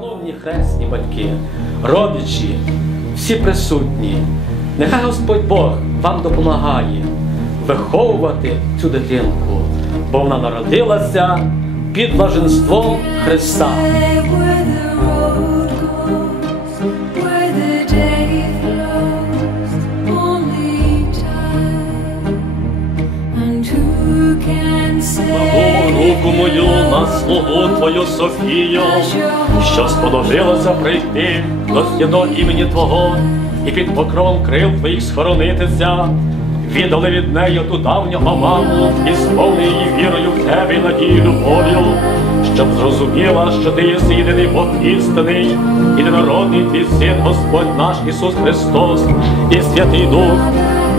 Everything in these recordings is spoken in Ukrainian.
Шановні хресні батьки, родичі, всі присутні, нехай Господь Бог вам допомагає виховувати цю дитинку, бо вона народилася під блаженством Христа. Say мою на слугу Твою Софію, що сподобилося прийти до святого імені Твого і під покровом крил Твоїх схоронитися. Віддали від неї ту давню маму і сповни її вірою в тебе і надію любов'ю, щоб зрозуміла, що ти єси єдиний Бог істинний, єдинородний твій син Господь наш Ісус Христос і Святий Дух.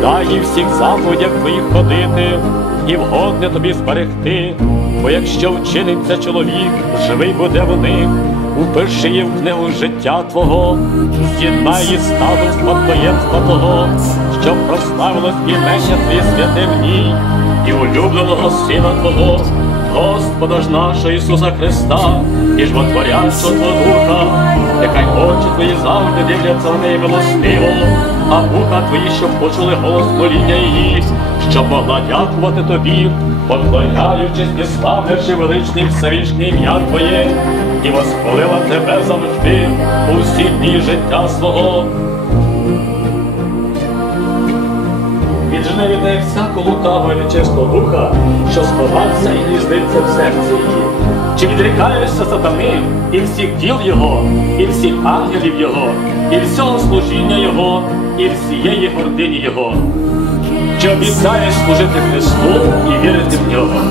Дай їй всіх заповідях твоїх ходити і вгодне тобі зберегти. Бо якщо вчиниться чоловік, живий буде в них, упиши її в книгу життя Твого, з'єднай її статус спадкоємства Твого, щоб прославилось імення Твоє святе в ній і улюбленого Сина Твого, Господа ж нашого Ісуса Христа, і животворящого Твого Духа, нехай очі Твої завжди дивляться на неї милостиво, а вуха Твої, щоб почули голос моління її, щоб могла дякувати Тобі, поклоняючись і славлячи величним всевишнє ім'я Твоє, і восхвалила Тебе завжди у всі дні життя свого. Віджени від неї всяку лукаву і нечистого духа, що сховався і гніздиться в серці її. Чи відрікаєшся сатани і всіх діл його, і всіх ангелів його, і всього служіння його, і всієї гордині його? Чи обіцяєш служити Христу і вірити в нього?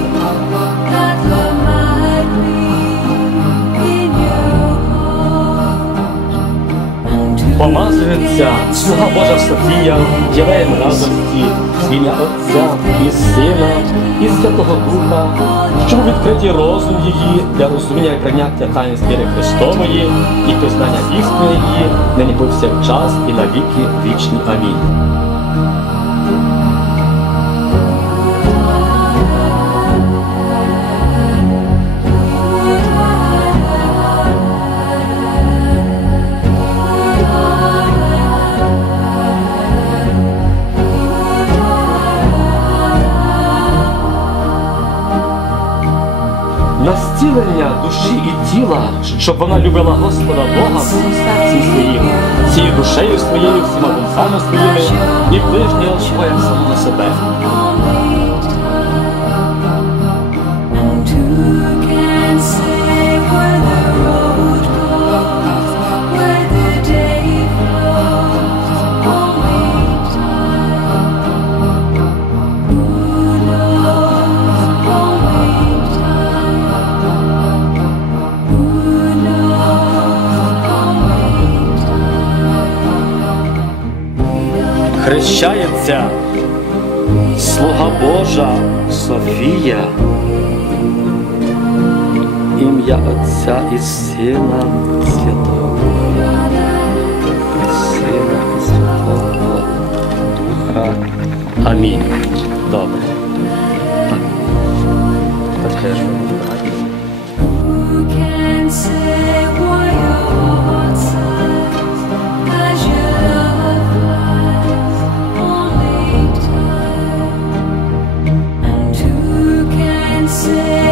Помазується слуга Божа Софія, являє радості, ім'я Отця і Сина, і Святого Духа, щоб у відкритій розум її для розуміння і прийняття таїнств віри Христової і пізнання істини її, нині повсякчас і на віки вічні. Амінь. На зцілення душі і тіла, щоб вона любила Господа Бога всім серцем своїм, всією душею своєю, всіма думцями своїми і ближнього своє самого Хрещається слуга Божа Софія, ім'я Отця і Сина Святого і Сина і Святого Духа. Амінь. Добре. Так. Say